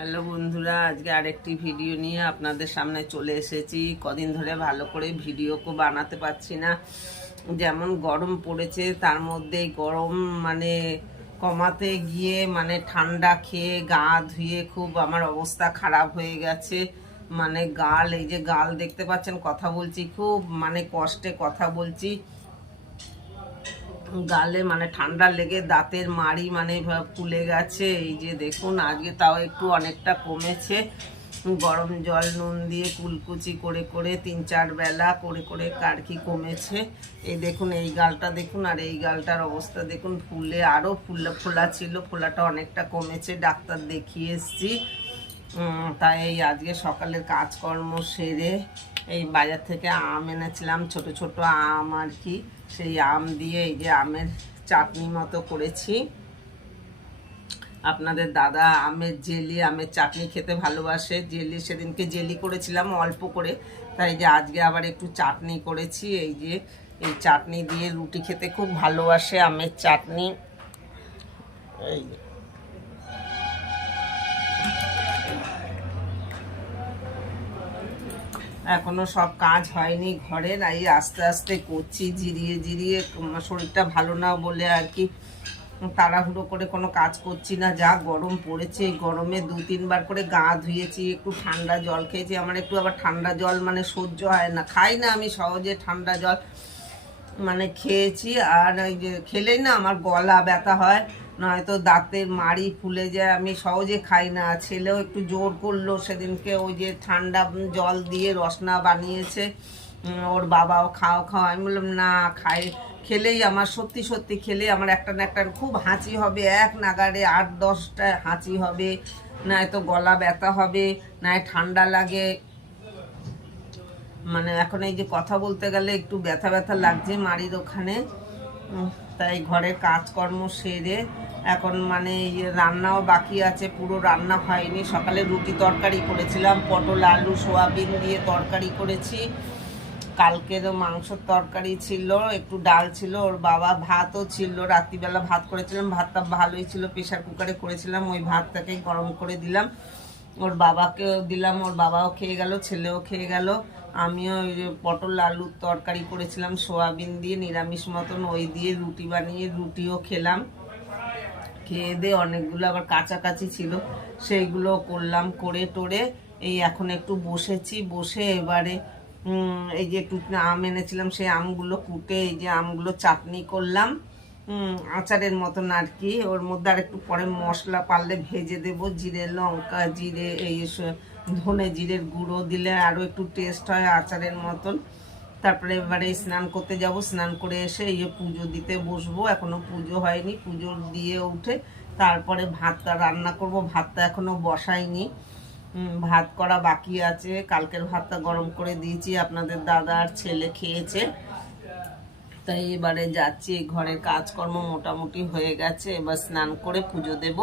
Hello বন্ধুরা, আজকে আরেকটি ভিডিও নিয়ে আপনাদের সামনে চলে এসেছি। কদিন ধরে ভালো করে ভিডিও বানাতে পারছি না। যেমন গরম পড়েছে, তার মধ্যে গরম মানে কমাতে গিয়ে মানে ঠান্ডা খেয়ে গা ধুয়ে খুব আমার অবস্থা খারাপ হয়ে গেছে। মানে গাল, এই যে গাল দেখতে পাচ্ছেন, কথা বলছি, খুব মানে কষ্টে কথা বলছি। গালে মানে ঠান্ডা লেগে, দাঁতের মাড়ি মানে ফুলে গেছে। এই যে দেখুন আজকে তাও একটু অনেকটা কমেছে। গরম জল, নুন দিয়ে কুলকুচি করে করে তিন চার বেলা করে করে কারকি কমেছে। এই দেখুন, এই গালটা দেখুন, আর এই গালটার অবস্থা দেখুন, ফুলে আরও ফুলা, ফোলা ছিল, ফোলাটা অনেকটা কমেছে। ডাক্তার দেখিয়ে এসছি। তাই এই আজকে সকালের কাজকর্ম সেরে এই বাজার থেকে আম এনেছিলাম, ছোট ছোট আম আর কি। সেই আম দিয়ে এই যে আমের চাটনি মতো করেছি। আপনাদের দাদা আমের জেলি, আমের চাটনি খেতে ভালোবাসে। জেলি, সেদিনকে জেলি করেছিলাম অল্প করে। তাই যে আজকে আবার একটু চাটনি করেছি। এই যে এই চাটনি দিয়ে রুটি খেতে খুব ভালোবাসে আমের চাটনি। এই যে। এখনও সব কাজ হয়নি ঘরের এই আস্তে আস্তে করছি, জিরিয়ে জিরিয়ে শরীরটা ভালো না বলে আর কি। তাড়াহুড়ো করে কোনো কাজ করছি না, যা গরম পড়েছে গরমে দু তিনবার করে গা ধুয়েছি, একটু ঠান্ডা জল খেয়েছি, আমার একটু আবার ঠান্ডা জল মানে সহ্য হয় না, খাই না আমি সহজে ঠান্ডা জল। মানে খেয়েছি, আর ওই যে খেলেই না আমার গলা ব্যথা হয় নয়তো দাঁতের মাড়ি ফুলে যায়, আমি সহজে খাই না। ছেলেও একটু জোর করল সেদিনকে, ওই যে ঠান্ডা জল দিয়ে রসনা বানিয়েছে। ওর বাবাও খাও খাও। আমি বললাম, না, খাই। খেলেই আমার, সত্যি সত্যি খেলে আমার একটা না একটা খুব হাঁচি হবে। এক নাগারে আট দশটা হাঁচি হবে। না নয়তো গলা ব্যথা হবে, নয় ঠান্ডা লাগে। মানে এখন এই যে কথা বলতে গেলে একটু ব্যথা ব্যথা লাগছে মাড়ির ওখানে। তাই ঘরের কাজকর্ম সেরে এখন মানে ইয়ে রান্নাও বাকি আছে, পুরো রান্না হয়নি। সকালে রুটি তরকারি করেছিলাম, পটল, আলু, সোয়াবিন দিয়ে তরকারি করেছি। কালকেরও মাংসর তরকারি ছিল, একটু ডাল ছিল, ওর বাবা ভাতও ছিল, রাত্রিবেলা ভাত করেছিলাম, ভাতটা ভালোই ছিল, প্রেশার কুকারে করেছিলাম, ওই ভাতটাকেই গরম করে দিলাম। ওর বাবাকেও দিলাম, ওর বাবাও খেয়ে গেল, ছেলেও খেয়ে গেল। আমিও ওই পটল আলুর তরকারি করেছিলাম, সোয়াবিন দিয়ে, নিরামিষ মতন ওই দিয়ে রুটি বানিয়ে রুটিও খেলাম। খেয়ে দিয়ে অনেকগুলো আবার কাছাকাছি ছিল, সেইগুলো করলাম, করে টোরে এই এখন একটু বসেছি, বসে এবারে এই যে একটু আম এনেছিলাম, সেই আমগুলো কুটে এই যে আমগুলো চাটনি করলাম আচারের মতন আর কি, ওর মধ্যে আর একটু পরে মশলা পারলে ভেজে দেব, জিরে, লঙ্কা, জিরে, এই ধনে জিরের গুঁড়ো দিলে আরও একটু টেস্ট হয় আচারের মতন। তারপরে এবারে স্নান করতে যাব, স্নান করে এসে এই পুজো দিতে বসবো, এখনও পুজো হয়নি, পুজো দিয়ে উঠে তারপরে ভাতটা রান্না করব, ভাতটা এখনও বসাইনি। ভাত করা বাকি আছে, কালকের ভাতটা গরম করে দিয়েছি, আপনাদের দাদা আর ছেলে খেয়েছে। তাই এবারে যাচ্ছি, ঘরের কাজকর্ম মোটামুটি হয়ে গেছে, এবার স্নান করে পুজো দেব।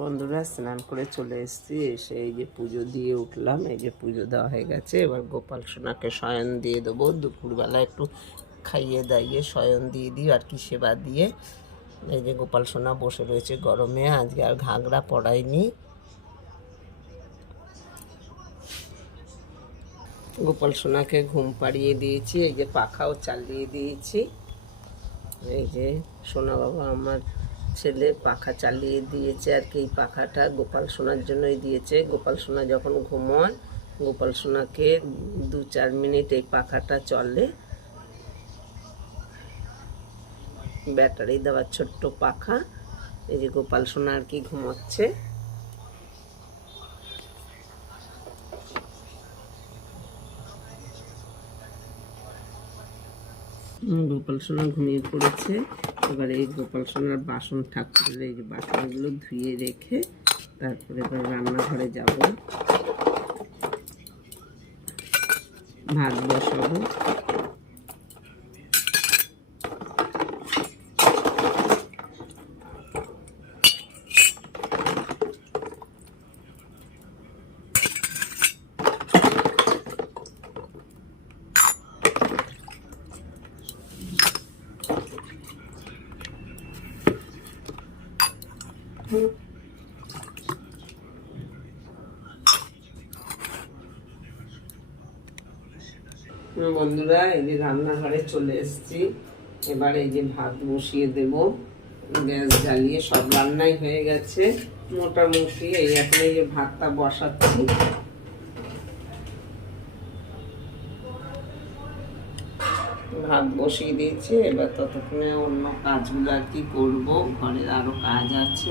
বন্ধুরা স্নান করে চলে এসেছি, এসে এই যে পুজো দিয়ে উঠলাম, এই যে পুজো দেওয়া হয়ে গেছে। এবার গোপাল সোনাকে শয়ন দিয়ে দেবো। দুপুরবেলা একটু খাইয়ে দাইয়ে শয়ন দিয়ে দিই, আর কি সেবা দিয়ে। এই যে গোপাল সোনা বসে রয়েছে গরমে, আজকে আর ঘাগরা পড়ায়নি। গোপাল সোনাকে ঘুম পাড়িয়ে দিয়েছি, এই যে পাখাও চালিয়ে দিয়েছি। এই যে সোনা বাবা আমার ছেলে পাখা চালিয়ে দিয়েছে আর কি। এই পাখাটা গোপাল সোনার জন্যই দিয়েছে। গোপাল সোনা যখন ঘুমোয় গোপাল সোনাকে দু চার মিনিট এই পাখাটা চলে। ব্যাটারি দেওয়ার ছোট্ট পাখা। এই যে গোপাল সোনা আর কি ঘুমোচ্ছে। গোপাল সোনা ঘুমিয়ে পড়েছে। এবার এই গোপাল সোনার বাসন ঠাকুরের এই যে বাসনগুলো ধুয়ে রেখে তারপরে এবার রান্নাঘরে যাব। ভাত বসাবো। বন্ধুরা, এই যে রান্নাঘরে চলে এসেছি। এবার এই যে ভাত বসিয়ে দেব। গ্যাস জ্বালিয়ে সব রান্নাই হয়ে গেছে। মোটামুটি এই এখন এই যে ভাতটা বসাচ্ছি। ভাত বসিয়ে দিয়েছি। এবার ততক্ষণে অন্য কাজগুলো আর কি করব। ঘরের আরও কাজ আছে।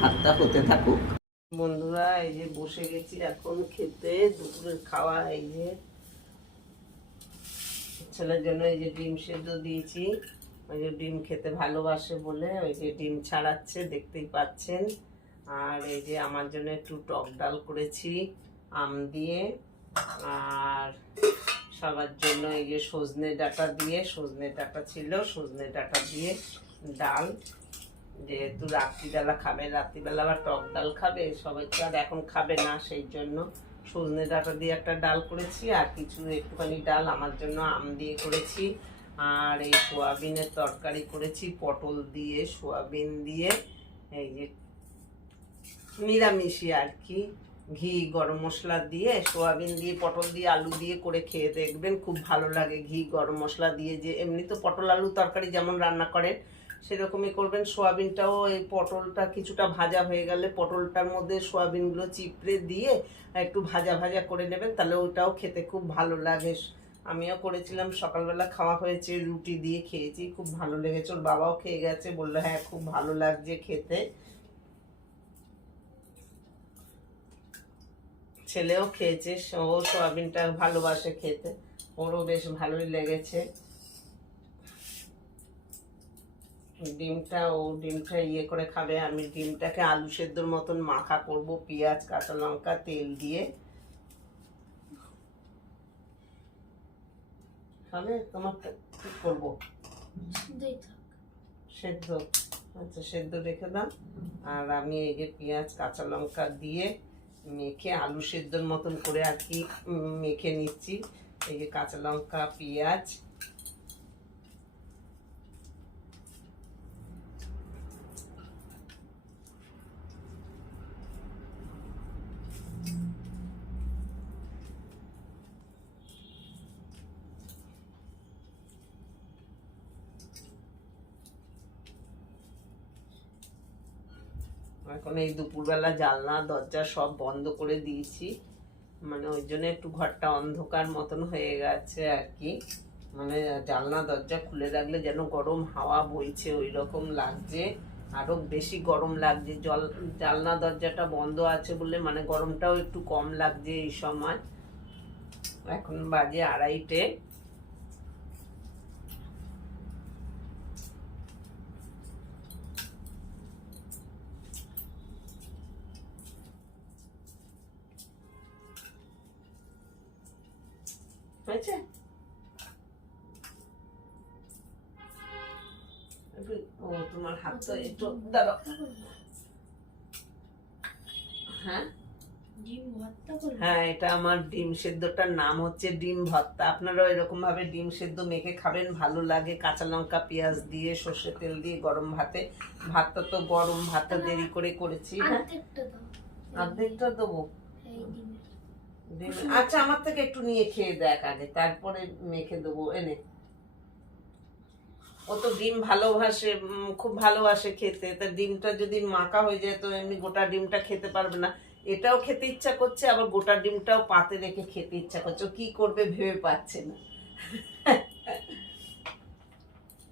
ভাতটা হতে থাকুক। বন্ধুরা, এই যে বসে গেছি এখন খেতে। দুপুরের খাওয়া, এই যে ছেলের জন্য এই যে ডিম সেদ্ধ দিয়েছি। ওই যে ডিম খেতে ভালোবাসে বলে ওই যে ডিম ছাড়াচ্ছে, দেখতেই পাচ্ছেন। আর এই যে আমার জন্য একটু টক ডাল করেছি, আম দিয়ে। আর সবার জন্য এই যে সজনে ডাটা দিয়ে, সজনে ডাঁটা ছিল, সজনে ডাঁটা দিয়ে ডাল। যেহেতু রাত্রিবেলা খাবে, রাত্রিবেলা আবার টক ডাল খাবে, সবাই তো আর এখন খাবে না সেই জন্য। সজনে ডাঁটা দিয়ে একটা ডাল করেছি আর কিছু একটুখানি ডাল আমার জন্য আম দিয়ে করেছি। আর এই সোয়াবিনের তরকারি করেছি, পটল দিয়ে, সোয়াবিন দিয়ে, এই যে নিরামিষই আর কি। ঘি, গরম মশলা দিয়ে, সোয়াবিন দিয়ে, পটল দিয়ে, আলু দিয়ে করে খেয়ে দেখবেন, খুব ভালো লাগে ঘি, গরম মশলা দিয়ে যে এমনি তো পটল, আলু তরকারি যেমন রান্না করেন সেরকমই করবেন। সোয়াবিনটাও এই পটলটা কিছুটা ভাজা হয়ে গেলে পটলটার মধ্যে সোয়াবিনগুলো চিপড়ে দিয়ে একটু ভাজা ভাজা করে নেবেন, তাহলে ওটাও খেতে খুব ভালো লাগে। আমিও করেছিলাম, সকালবেলা খাওয়া হয়েছে, রুটি দিয়ে খেয়েছি, খুব ভালো লেগেছে। ওর বাবাও খেয়ে গেছে, বলল হ্যাঁ খুব ভালো লাগছে খেতে। ছেলেও খেয়েছে, ও সোয়াবিনটা ভালোবাসে খেতে, ওরও বেশ ভালোই লেগেছে। ডিমটা ও ডিমটা ইয়ে করে খাবে আমি ডিমটাকে আলু সেদ্ধর মতন মাখা করব পেঁয়াজ কাঁচা লঙ্কা তেল দিয়ে। খাবে তোমার কি করব? সেদ্ধ। আচ্ছা সেদ্ধ রেখে দাও। আর আমি এই যে পেঁয়াজ কাঁচা লঙ্কা দিয়ে মেখে আলু সেদ্ধর মতন করে আর কি মেখে নিচ্ছি। এই যে কাঁচা লঙ্কা পেঁয়াজ এখন এই দুপুরবেলা জানলা, দরজা সব বন্ধ করে দিয়েছি। মানে ওই জন্য একটু ঘরটা অন্ধকার মতন হয়ে গেছে আর কি। মানে জানলা, দরজা খুলে রাখলে যেন গরম হাওয়া বইছে, ওই রকম লাগছে। আরও বেশি গরম লাগছে। জল, জানলা, দরজাটা বন্ধ আছে বলে মানে গরমটাও একটু কম লাগছে এই সময়। এখন বাজে আড়াইটে। হয়েছে ও তোমার হাত তো একটু দাঁড়াও হ্যাঁ ডিম ভর্তা করব হ্যাঁ এটা আমার ডিম সেদ্ধটার নাম হচ্ছে ডিম ভর্তা আপনারাও এরকম ভাবে ডিম সেদ্ধ মেখে খাবেন ভালো লাগে। কাঁচা লঙ্কা পেঁয়াজ দিয়ে সর্ষে তেল দিয়ে গরম ভাতে। ভাতটা তো গরম ভাতটা দেরি করে করেছি। হ্যাঁ অর্ধেকটা দাও। অর্ধেকটা দেবো? এই ডিমের ডিম- আচ্ছা আমার থেকে একটু নিয়ে খেয়ে দেখ আগে তারপরে মেখে দেবো এনে। ও তো ডিম ভালোবাসে খুব ভালোবাসে খেতে। তা ডিমটা যদি মাখা হয়ে যায় তো এমনি গোটা ডিমটা খেতে পারবে না। এটাও খেতে ইচ্ছা করছে আবার গোটা ডিমটাও পাতে রেখে খেতে ইচ্ছা করছে। কি করবে ভেবে পাচ্ছে না।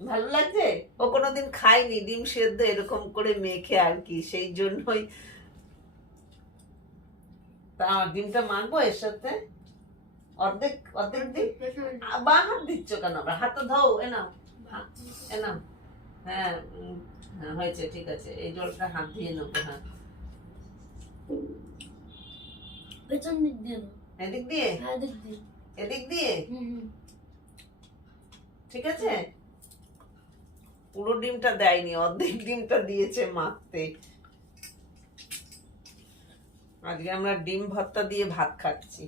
ভালো লাগছে? ও কোনোদিন খায়নি ডিম সেদ্ধ এরকম করে মেখে আর কি। সেই জন্যই তা ডিমটা মাখবো এর সাথে অর্ধেক অর্ধেক দিই বা হাত দিচ্ছ কেন আবার? হাত তো ধো এ নাও। এ নাও হ্যাঁ হ্যাঁ হয়েছে ঠিক আছে। এই জলটা হাত দিয়ে নেব হ্যাঁ। পেছন দিক দিয়ে এদিক দিয়ে? হ্যাঁ দিক দিয়ে। এদিক দিয়ে? হুম হুম। ঠিক আছে? পুরো ডিমটা দেয়নি অর্ধেক ডিমটা দিয়েছে মাখতে। আজকে আমরা ডিম ভর্তা দিয়ে ভাত খাচ্ছি।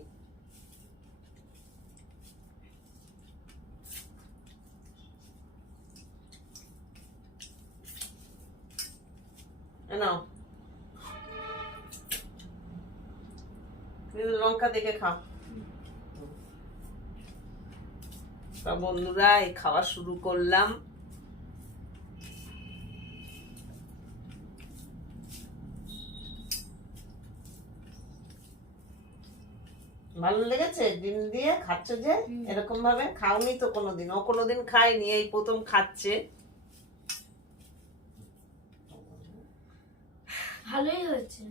লঙ্কা দেখে খাও। তা বন্ধুরা, এই খাওয়া শুরু করলাম। ভালো লেগেছে? ডিম দিয়ে খাচ্ছ যে? এরকম ভাবে? খাওনি তো কোনোদিন। ও কোনোদিন খায়নি এই প্রথম খাচ্ছে। ভালোই হয়েছে।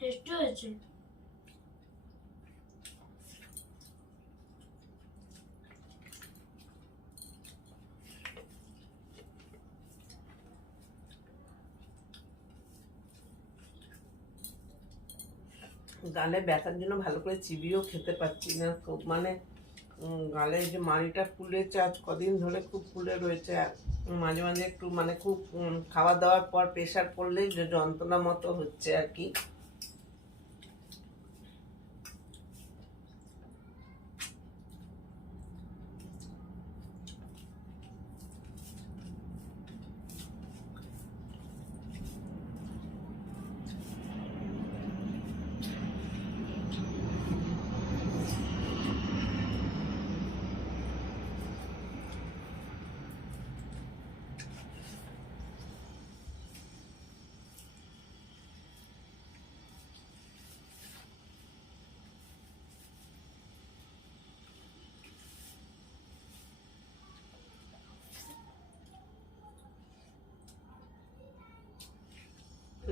টেস্টি হয়েছে। গালে ব্যথার জন্য ভালো করে চিবিয়েও খেতে পাচ্ছি না। খুব মানে গালে যে মাড়িটা ফুলেছে, আজ কদিন ধরে খুব ফুলে রয়েছে। মাঝে মাঝে একটু মানে খুব খাওয়া দাওয়ার পর প্রেশার পড়লেই যন্ত্রণা মতো হচ্ছে আর কি।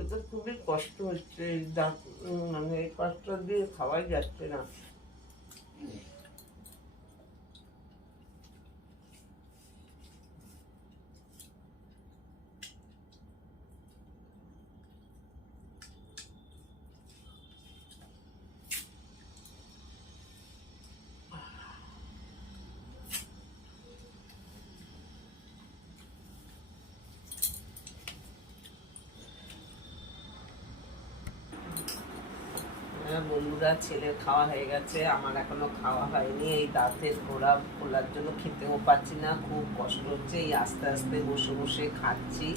খেতে খুবই কষ্ট হচ্ছে মানে কষ্ট দিয়ে খাওয়াই যাচ্ছে না। হ্যাঁ, বন্ধুরা ছেলের খাওয়া হয়ে গেছে। আমার এখনও খাওয়া হয়নি। এই দাঁতের গোড়া খোলার জন্য খেতেও পাচ্ছি না। খুব কষ্ট হচ্ছে। এই আস্তে আস্তে বসে বসে খাচ্ছি।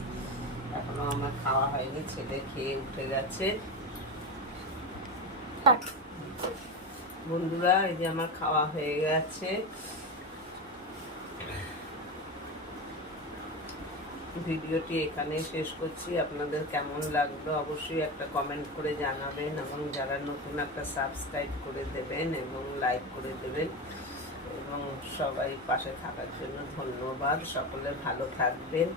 এখনও আমার খাওয়া হয়নি। ছেলে খেয়ে উঠে গেছে। বন্ধুরা এই যে আমার খাওয়া হয়ে গেছে। ভিডিওটি এখানে শেষ করছি। আপনাদের কেমন লাগল অবশ্যই একটা কমেন্ট করে জানাবেন এবং যারা নতুন একটা সাবস্ক্রাইব করে দেবেন এবং লাইক করে দেবেন। এবং সবাই পাশে থাকার জন্য ধন্যবাদ। সকলে ভালো থাকবেন।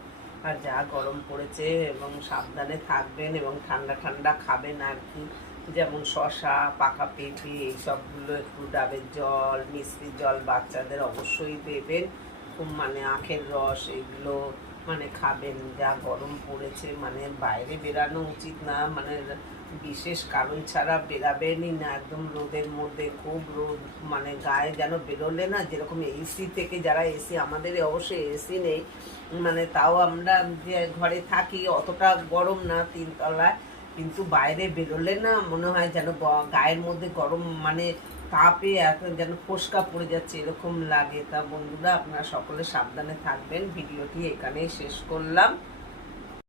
আর যা গরম পড়েছে এবং সাবধানে থাকবেন এবং ঠান্ডা ঠান্ডা খাবেন আর কি। যেমন শশা, পাকা পেঁপে এইসবগুলো একটু ডাবের জল মিষ্টির জল বাচ্চাদের অবশ্যই দেবেন। খুব মানে আখের রস এগুলো মানে খাবেন, যা গরম পড়েছে মানে বাইরে বেরানো উচিত না মানে বিশেষ কারণ ছাড়া বেরাবেনই না, একদম রোদের মধ্যে, খুব রোদ মানে গায়ে যেন বেরোলে না, যেরকম এসি থেকে যারা এসি আমাদের অবশ্যই এসি নেই মানে তাও আমরা যে ঘরে থাকি অতটা গরম না তিনতলায়, কিন্তু বাইরে বেরোলে না মনে হয় যেন গায়ের মধ্যে গরম মানে তাপে এত যেন ফোসকা পড়ে যাচ্ছে, এরকম লাগে। তা বন্ধুরা, আপনারা সকলে সাবধানে থাকবেন। ভিডিওটি এখানেই শেষ করলাম।